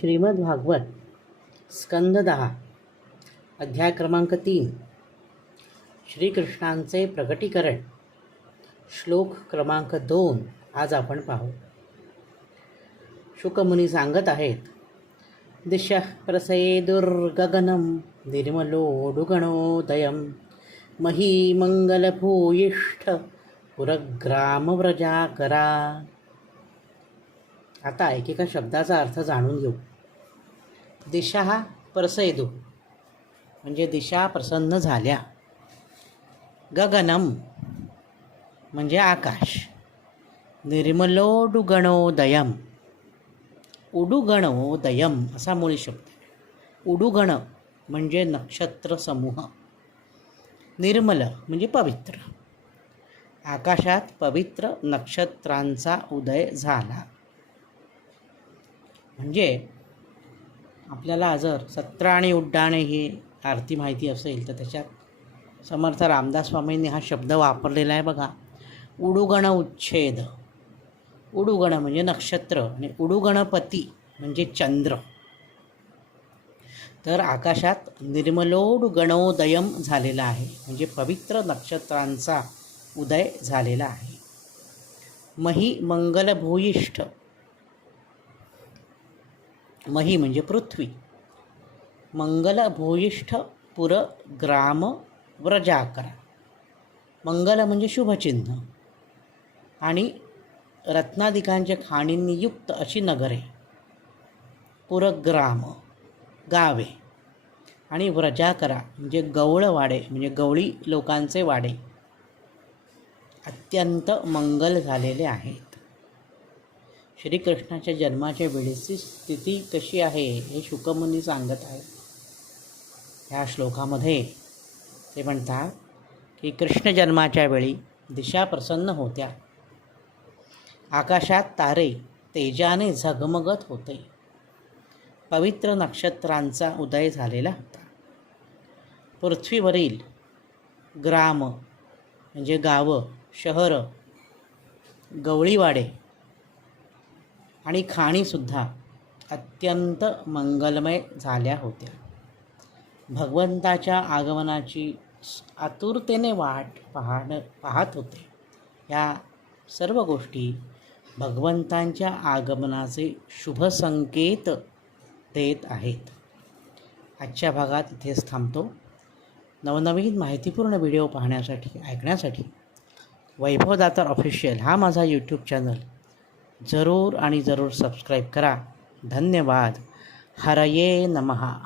श्रीमद भागवत स्कंद दहा अध्याय क्रमांक तीन. श्रीकृष्णांचे प्रकटीकरण. श्लोक क्रमांक दोन आज आपण पाहू. शुकमुनी सांगत आहेत दिश प्रसेदुर्गगनं निर्मलोडुगणोदयं व्रजा पुरग्रामव्रजाकरा आता एकेका शब्दाचा अर्थ जाणून घेऊ. दिशा हा परसैदू म्हणजे दिशा प्रसन्न झाल्या. गगनम म्हणजे आकाश. निर्मलोडुगणोदयम. उडुगणोदयम असा मूळ शब्द. उडुगण म्हणजे नक्षत्र समूह. निर्मल म्हणजे पवित्र. आकाशात पवित्र नक्षत्रांचा उदय झाला. म्हणजे आपल्याला जर सत्र आणि उड्डाणे ही आरती माहिती असेल तर त्याच्यात समर्थ रामदास स्वामींनी हा शब्द वापरलेला आहे बघा. उडुगण उच्छेद. उडुगण म्हणजे नक्षत्र आणि उडुगणपती म्हणजे चंद्र. तर आकाशात निर्मलोड गणोदयम झालेला आहे. म्हणजे पवित्र नक्षत्रांचा उदय झालेला आहे. मही मंगलभूयिष्ठ. मही म्हणजे पृथ्वी. मंगलभूयिष्ठ पुर ग्राम व्रजाकरा. मंगल म्हणजे शुभचिन्ह. आणि रत्नादिकांच्या खाणींनी युक्त अशी नगरे. पुरग्राम गावे. आणि व्रजाकरा म्हणजे गवळवाडे म्हणजे गवळी लोकांचे वाडे. अत्यंत मंगल झालेले आहेत. श्रीकृष्णाच्या जन्माच्या वेळेची स्थिती कशी आहे हे शुकमुनी सांगत आहे ह्या श्लोकामध्ये ते म्हणतात की कृष्ण जन्माच्या वेळी दिशा प्रसन्न होत्या. आकाशात तारे तेजाने झगमगत होते. पवित्र नक्षत्रांचा उदय झालेला होता. पृथ्वीवरील ग्राम म्हणजे गावं शहरं गवळीवाडे आणि खाणीसुद्धा अत्यंत मंगलमय झाल्या होत्या. भगवंताच्या आगमनाची आतुरतेने वाट पाहणं पाहत होते. या सर्व गोष्टी भगवंतांच्या आगमनाचे शुभ संकेत देत आहेत. आजच्या भागात इथेच थांबतो. नवनवीन माहितीपूर्ण व्हिडिओ पाहण्यासाठी ऐकण्यासाठी वैभवदाता ऑफिशियल हा माझा यूट्यूब चॅनल जरूर आणि जरूर सबस्क्राईब करा. धन्यवाद. हरये नमहा